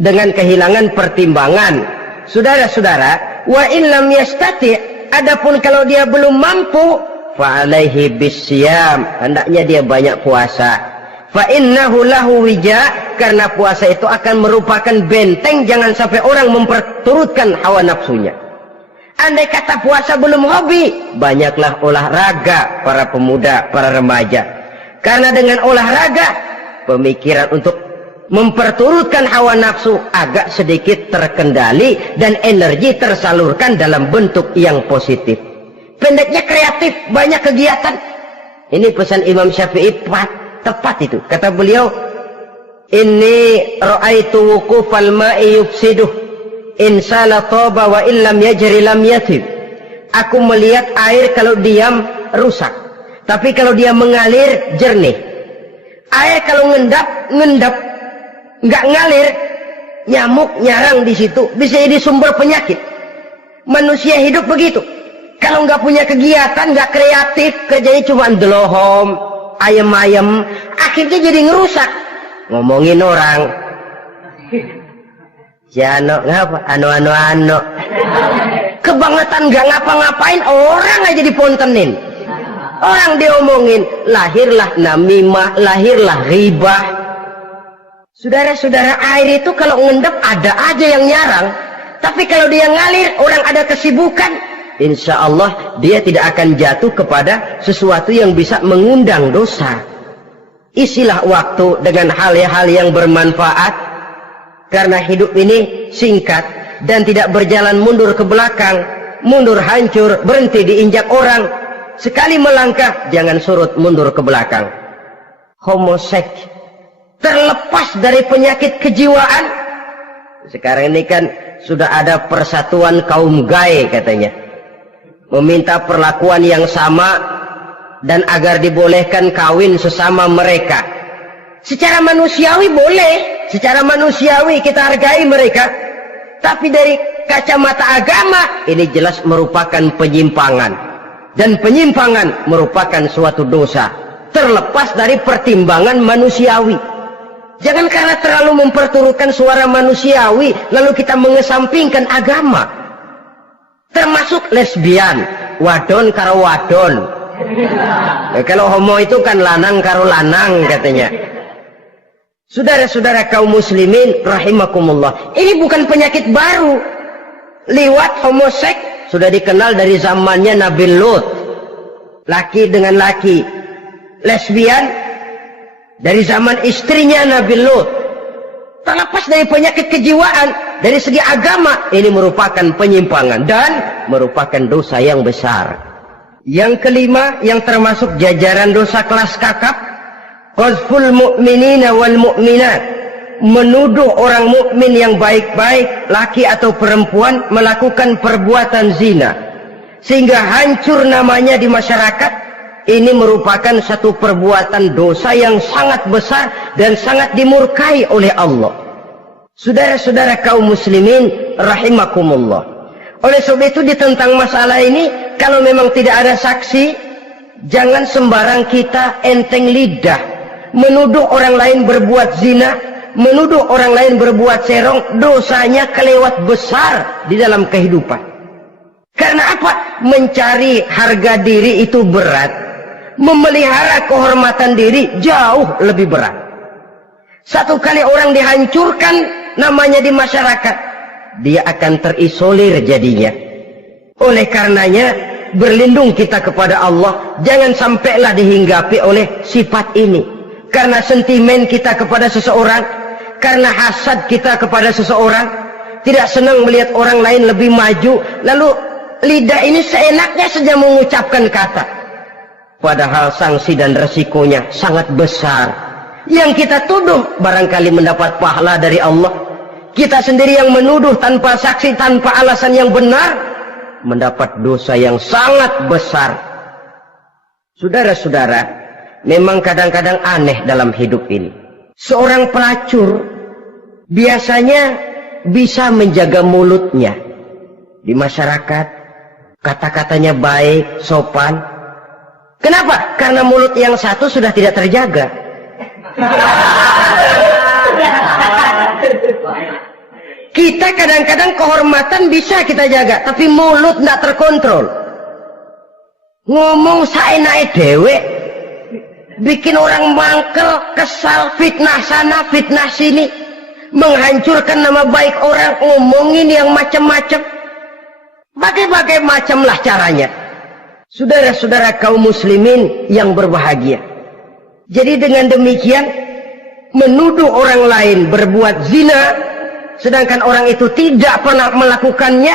dengan kehilangan pertimbangan. Saudara-saudara, wa in lam yastati, adapun kalau dia belum mampu, fa alaihi bisyam, hendaknya dia banyak puasa. Fa innahu lahu wija, karena puasa itu akan merupakan benteng jangan sampai orang memperturutkan hawa nafsunya. Andai kata puasa belum hobi, banyaklah olahraga para pemuda, para remaja. Karena dengan olahraga, pemikiran untuk memperturutkan hawa nafsu agak sedikit terkendali dan energi tersalurkan dalam bentuk yang positif. Pendeknya kreatif, banyak kegiatan. Ini pesan Imam Syafi'i tepat itu. Kata beliau, inni ra'aitu wuqufal ma'i yufsiduh in sala toba wa illam yajri lam yatib. Aku melihat air kalau diam rusak, tapi kalau dia mengalir jernih. Air kalau ngendap nggak ngalir, nyamuk nyarang di situ, bisa jadi sumber penyakit. Manusia hidup begitu. Kalau nggak punya kegiatan, nggak kreatif, kerjanya cuma delohom, ayam-ayam, akhirnya jadi ngerusak. Ngomongin orang, Jano ngapa? Ano. Kebangetan nggak ngapa-ngapain, orang aja dipontenin. Orang diomongin, lahirlah namimah, lahirlah ribah. Saudara-saudara, air itu kalau ngendap ada aja yang nyarang. Tapi kalau dia ngalir, orang ada kesibukan, insya Allah dia tidak akan jatuh kepada sesuatu yang bisa mengundang dosa. Isilah waktu dengan hal-hal yang bermanfaat, karena hidup ini singkat dan tidak berjalan mundur ke belakang. Mundur hancur, berhenti diinjak orang. Sekali melangkah, jangan surut mundur ke belakang. Homoseks terlepas dari penyakit kejiwaan. Sekarang ini kan sudah ada persatuan kaum gay katanya, meminta perlakuan yang sama dan agar dibolehkan kawin sesama mereka. Secara manusiawi boleh, secara manusiawi kita hargai mereka, tapi dari kacamata agama ini jelas merupakan penyimpangan, dan penyimpangan merupakan suatu dosa terlepas dari pertimbangan manusiawi. Jangan karena terlalu memperturutkan suara manusiawi lalu kita mengesampingkan agama. Termasuk lesbian, wadon karo wadon. Kalau homo itu kan lanang karo lanang katanya. Saudara-saudara kaum muslimin rahimakumullah, ini bukan penyakit baru. Liwat, homoseks sudah dikenal dari zamannya Nabi Lut, laki dengan laki. Lesbian dari zaman istrinya Nabi Lut. Terlepas dari penyakit kejiwaan, dari segi agama ini merupakan penyimpangan dan merupakan dosa yang besar. Yang kelima, yang termasuk jajaran dosa kelas kakap, qazful mu'minina wal mu'minat, menuduh orang mukmin yang baik-baik, laki atau perempuan, melakukan perbuatan zina sehingga hancur namanya di masyarakat. Ini merupakan satu perbuatan dosa yang sangat besar dan sangat dimurkai oleh Allah. Saudara-saudara kaum muslimin rahimakumullah, oleh sebab itu tentang masalah ini, kalau memang tidak ada saksi, jangan sembarang kita enteng lidah menuduh orang lain berbuat zina, menuduh orang lain berbuat serong. Dosanya kelewat besar di dalam kehidupan. Karena apa? Mencari harga diri itu berat, memelihara kehormatan diri jauh lebih berat. Satu kali orang dihancurkan namanya di masyarakat, dia akan terisolir jadinya. Oleh karenanya, berlindung kita kepada Allah, jangan sampailah dihinggapi oleh sifat ini. Karena sentimen kita kepada seseorang, karena hasad kita kepada seseorang, tidak senang melihat orang lain lebih maju, lalu lidah ini seenaknya saja mengucapkan kata. Padahal sanksi dan resikonya sangat besar. Yang kita tuduh barangkali mendapat pahala dari Allah. Kita sendiri yang menuduh tanpa saksi, tanpa alasan yang benar, mendapat dosa yang sangat besar. Saudara-saudara, memang kadang-kadang aneh dalam hidup ini. Seorang pelacur biasanya bisa menjaga mulutnya di masyarakat, kata-katanya baik, sopan. Kenapa? Karena mulut yang satu sudah tidak terjaga. Kita kadang-kadang kehormatan bisa kita jaga, tapi mulut tidak terkontrol. Ngomong saenake dhewe, bikin orang mangkel, kesal, fitnah sana, fitnah sini, menghancurkan nama baik orang, ngomongin yang macam-macam. Bagai-bagai macamlah caranya. Saudara-saudara kaum muslimin yang berbahagia. Jadi dengan demikian, menuduh orang lain berbuat zina, sedangkan orang itu tidak pernah melakukannya,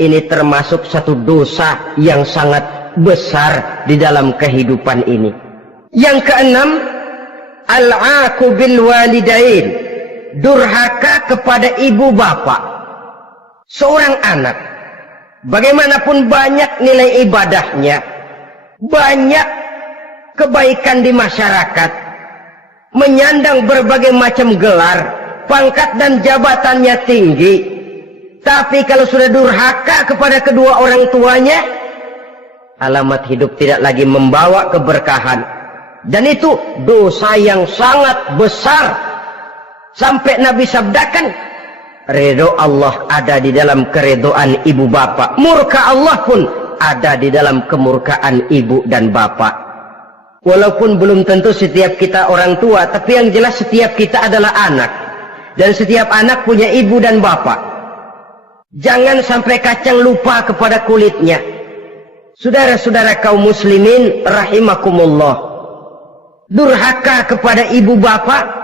ini termasuk satu dosa yang sangat besar di dalam kehidupan ini. Yang keenam, al-'aqu bil walidain, durhaka kepada ibu bapak. Seorang anak, bagaimanapun banyak nilai ibadahnya, banyak kebaikan di masyarakat, menyandang berbagai macam gelar, pangkat dan jabatannya tinggi, tapi kalau sudah durhaka kepada kedua orang tuanya, alamat hidup tidak lagi membawa keberkahan. Dan itu dosa yang sangat besar. Sampai Nabi sabdakan, ridho Allah ada di dalam keridhaan ibu bapak, murka Allah pun ada di dalam kemurkaan ibu dan bapak. Walaupun belum tentu setiap kita orang tua, tapi yang jelas setiap kita adalah anak, dan setiap anak punya ibu dan bapak. Jangan sampai kacang lupa kepada kulitnya. Saudara-saudara kaum muslimin rahimakumullah, durhaka kepada ibu bapak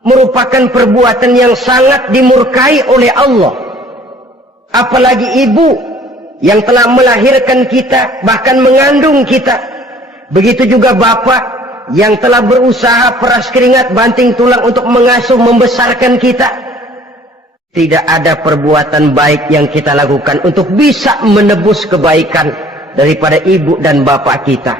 merupakan perbuatan yang sangat dimurkai oleh Allah. Apalagi ibu yang telah melahirkan kita, bahkan mengandung kita. Begitu juga bapak yang telah berusaha peras keringat banting tulang untuk mengasuh membesarkan kita. Tidak ada perbuatan baik yang kita lakukan untuk bisa menebus kebaikan daripada ibu dan bapak kita.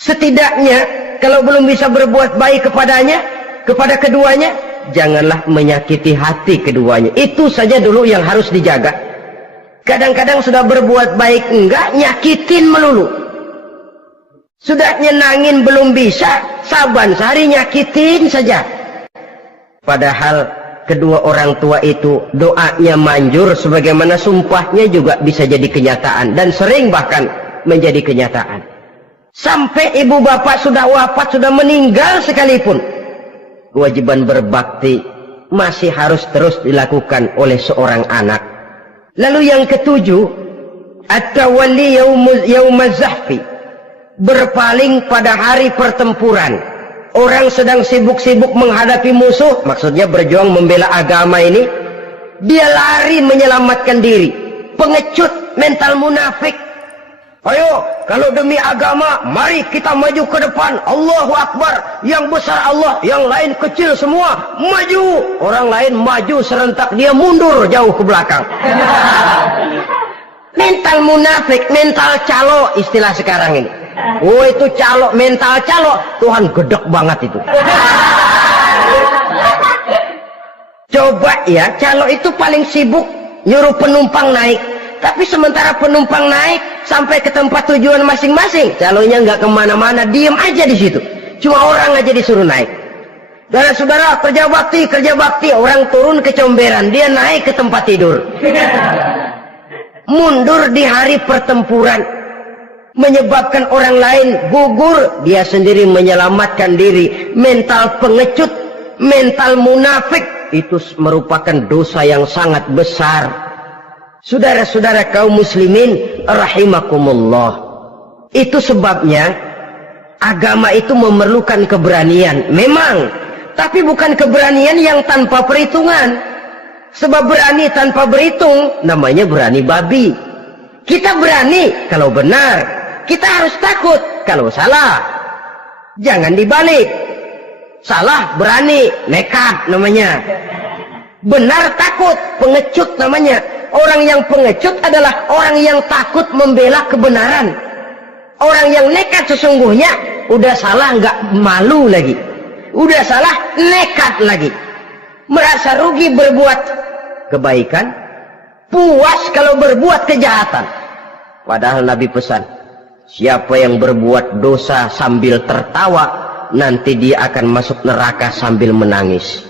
Setidaknya kalau belum bisa berbuat baik kepadanya, kepada keduanya, janganlah menyakiti hati keduanya. Itu saja dulu yang harus dijaga. Kadang-kadang sudah berbuat baik enggak, nyakitin melulu. Sudah nyenangin belum bisa, saban sehari nyakitin saja. Padahal kedua orang tua itu doanya manjur, sebagaimana sumpahnya juga bisa jadi kenyataan, dan sering bahkan menjadi kenyataan. Sampai ibu bapak sudah wafat, sudah meninggal sekalipun, kewajiban berbakti masih harus terus dilakukan oleh seorang anak. Lalu yang ketujuh, at-tawalli yaumaz zahfi, berpaling pada hari pertempuran. Orang sedang sibuk-sibuk menghadapi musuh, maksudnya berjuang membela agama ini, dia lari menyelamatkan diri. Pengecut, mental munafik. Ayo, kalau demi agama, mari kita maju ke depan. Allahu Akbar. Yang besar Allah, yang lain kecil semua. Maju. Orang lain maju serentak, dia mundur jauh ke belakang. Mental munafik, mental calo, istilah sekarang ini. Oh, itu calo, mental calo. Tuhan gedek banget itu. Coba ya, calo itu paling sibuk nyuruh penumpang naik. Tapi sementara penumpang naik sampai ke tempat tujuan masing-masing, calonya nggak kemana-mana, diem aja di situ. Cuma orang aja disuruh naik. Saudara-saudara, kerja bakti, orang turun ke comberan, dia naik ke tempat tidur. Mundur di hari pertempuran, menyebabkan orang lain gugur, dia sendiri menyelamatkan diri. Mental pengecut, mental munafik, itu merupakan dosa yang sangat besar. Saudara-saudara kaum muslimin rahimakumullah, itu sebabnya agama itu memerlukan keberanian memang, tapi bukan keberanian yang tanpa perhitungan. Sebab berani tanpa berhitung namanya berani babi. Kita berani kalau benar, kita harus takut kalau salah. Jangan dibalik. Salah berani, nekat namanya. Benar takut, pengecut namanya. Orang yang pengecut adalah orang yang takut membela kebenaran. Orang yang nekat sesungguhnya udah salah nggak malu lagi, udah salah nekat lagi, merasa rugi berbuat kebaikan, puas kalau berbuat kejahatan. Padahal Nabi pesan, siapa yang berbuat dosa sambil tertawa, nanti dia akan masuk neraka sambil menangis.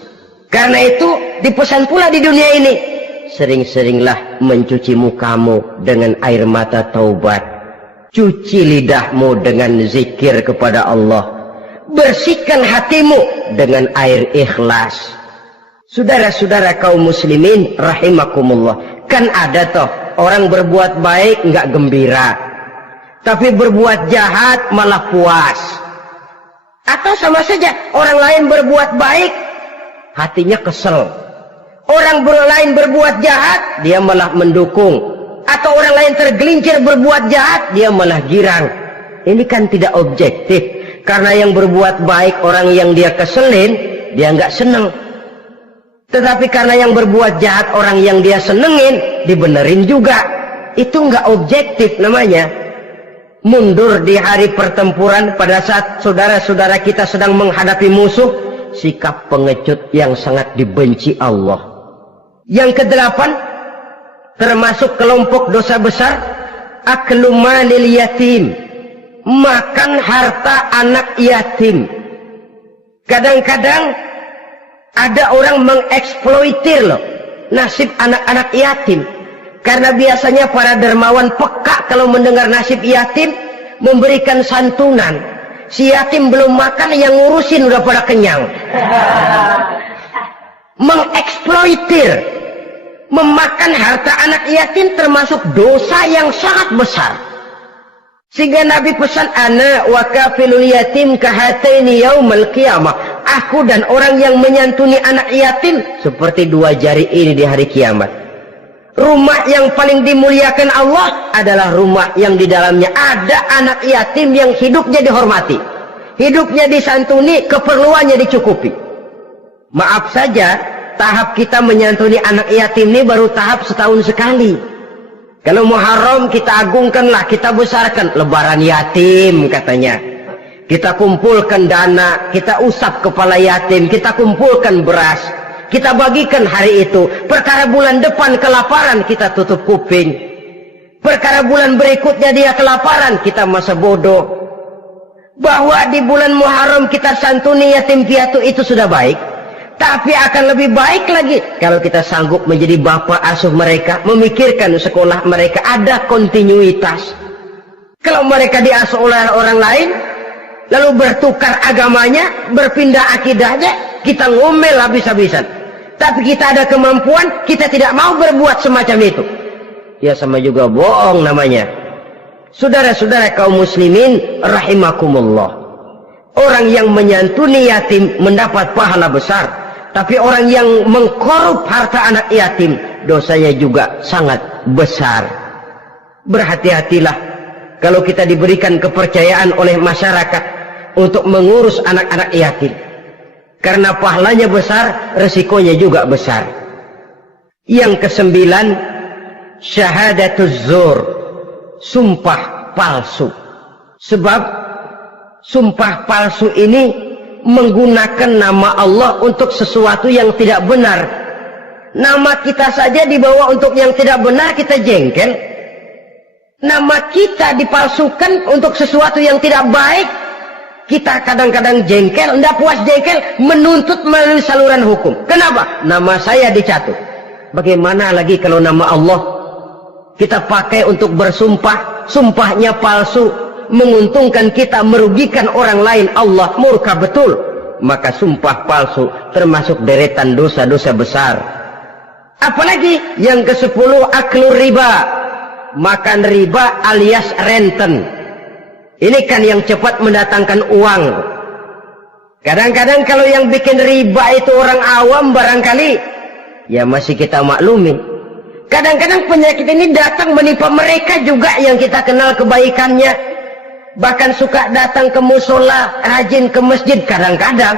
Karena itu dipesan pula di dunia ini, sering-seringlah mencuci mukamu dengan air mata taubat. Cuci lidahmu dengan zikir kepada Allah. Bersihkan hatimu dengan air ikhlas. Saudara-saudara kaum muslimin rahimakumullah. Kan ada toh orang berbuat baik nggak gembira, tapi berbuat jahat malah puas. Atau sama saja orang lain berbuat baik, hatinya kesel. Orang lain berbuat jahat, dia malah mendukung. Atau orang lain tergelincir berbuat jahat, dia malah girang. Ini kan tidak objektif. Karena yang berbuat baik, orang yang dia keselin, dia nggak seneng. Tetapi karena yang berbuat jahat, orang yang dia senengin, dibenerin juga. Itu nggak objektif namanya. Mundur di hari pertempuran pada saat saudara-saudara kita sedang menghadapi musuh, sikap pengecut yang sangat dibenci Allah. Yang kedelapan, termasuk kelompok dosa besar, aklu malil yatim, makan harta anak yatim. Kadang-kadang ada orang mengeksploitir loh nasib anak-anak yatim. Karena biasanya para dermawan peka kalau mendengar nasib yatim, memberikan santunan. Si yatim belum makan, yang ngurusin udah pada kenyang. Mengeksploitir, memakan harta anak yatim termasuk dosa yang sangat besar. Sehingga Nabi pesan, ana wa kafilul yatim kahataini yaumal qiyamah. Aku dan orang yang menyantuni anak yatim seperti dua jari ini di hari kiamat. Rumah yang paling dimuliakan Allah adalah rumah yang di dalamnya ada anak yatim yang hidupnya dihormati, hidupnya disantuni, keperluannya dicukupi. Maaf saja, tahap kita menyantuni anak yatim ini baru tahap setahun sekali. Kalau Muharram kita agungkanlah, kita besarkan. Lebaran yatim katanya. Kita kumpulkan dana, kita usap kepala yatim, kita kumpulkan beras, kita bagikan hari itu. Perkara bulan depan kelaparan, kita tutup kuping. Perkara bulan berikutnya dia kelaparan, kita masa bodoh. Bahwa di bulan Muharram kita santuni yatim piatu itu sudah baik. Tapi akan lebih baik lagi kalau kita sanggup menjadi bapak asuh mereka, memikirkan sekolah mereka, ada kontinuitas. Kalau mereka diasuh oleh orang lain, lalu bertukar agamanya, berpindah akidahnya, kita ngomel habis-habisan. Tapi kita ada kemampuan, kita tidak mau berbuat semacam itu. Ya sama juga bohong namanya. Saudara-saudara kaum muslimin rahimakumullah. Orang yang menyantuni yatim mendapat pahala besar. Tapi orang yang mengkorup harta anak yatim, dosanya juga sangat besar. Berhati-hatilah kalau kita diberikan kepercayaan oleh masyarakat untuk mengurus anak-anak yatim. Karena pahalanya besar, resikonya juga besar. Yang ke-9, syahadatuz zur, sumpah palsu. Sebab sumpah palsu ini menggunakan nama Allah untuk sesuatu yang tidak benar. Nama kita saja dibawa untuk yang tidak benar, kita jengkel. Nama kita dipalsukan untuk sesuatu yang tidak baik, kita kadang-kadang jengkel, tidak puas jengkel, menuntut melalui saluran hukum. Kenapa? Nama saya dicatut. Bagaimana lagi kalau nama Allah kita pakai untuk bersumpah, sumpahnya palsu, menguntungkan kita, merugikan orang lain, Allah murka betul. Maka sumpah palsu termasuk deretan dosa-dosa besar. Apalagi yang ke-10, aklu riba, makan riba alias renten. Ini kan yang cepat mendatangkan uang. Kadang-kadang kalau yang bikin riba itu orang awam barangkali, ya masih kita maklumin. Kadang-kadang penyakit ini datang menimpa mereka juga yang kita kenal kebaikannya. Bahkan suka datang ke musola, rajin ke masjid kadang-kadang.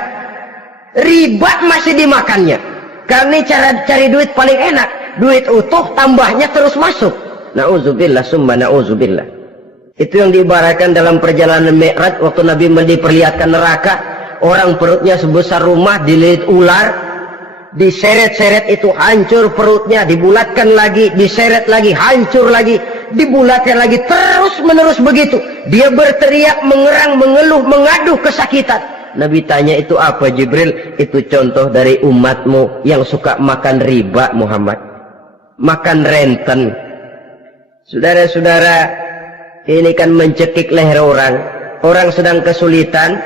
Riba masih dimakannya. Karena cara cari duit paling enak. Duit utuh, tambahnya terus masuk. Na'udzubillah summa na'udzubillah. Itu yang diibaratkan dalam perjalanan Mi'raj waktu Nabi diperlihatkan neraka. Orang perutnya sebesar rumah dililit ular, diseret-seret itu hancur perutnya, dibulatkan lagi, diseret lagi, hancur lagi, dibulatkan lagi, terus menerus begitu. Dia berteriak, mengerang, mengeluh, mengaduh kesakitan. Nabi tanya, itu apa Jibril? Itu contoh dari umatmu yang suka makan riba Muhammad, makan renten. Saudara-saudara, ini kan mencekik leher orang. Orang sedang kesulitan,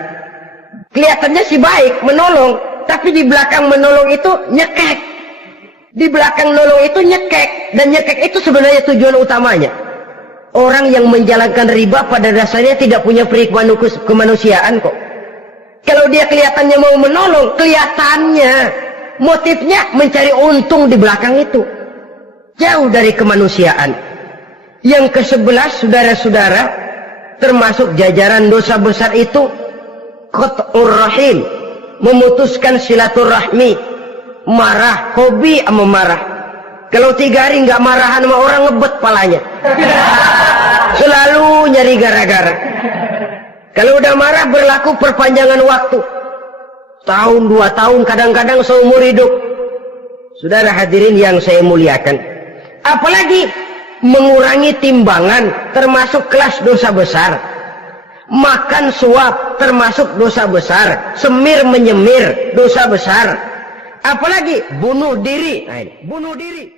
kelihatannya sih baik, menolong. Tapi di belakang menolong itu nyekek. Di belakang nolong itu nyekek. Dan nyekek itu sebenarnya tujuan utamanya. Orang yang menjalankan riba pada dasarnya tidak punya peri kemanusiaan kok. Kalau dia kelihatannya mau menolong, kelihatannya motifnya mencari untung di belakang itu. Jauh dari kemanusiaan. Yang ke-11, saudara-saudara, termasuk jajaran dosa besar itu qat'ur rahim, memutuskan silaturahmi. Marah, hobi sama marah. Kalau 3 hari nggak marahan sama orang, ngebet palanya. Selalu nyari gara-gara. Kalau udah marah berlaku perpanjangan waktu. Tahun, 2 tahun, kadang-kadang seumur hidup. Saudara hadirin yang saya muliakan. Apalagi mengurangi timbangan termasuk kelas dosa besar. Makan suap termasuk dosa besar. Semir menyemir dosa besar. Apalagi bunuh diri. Nah, bunuh diri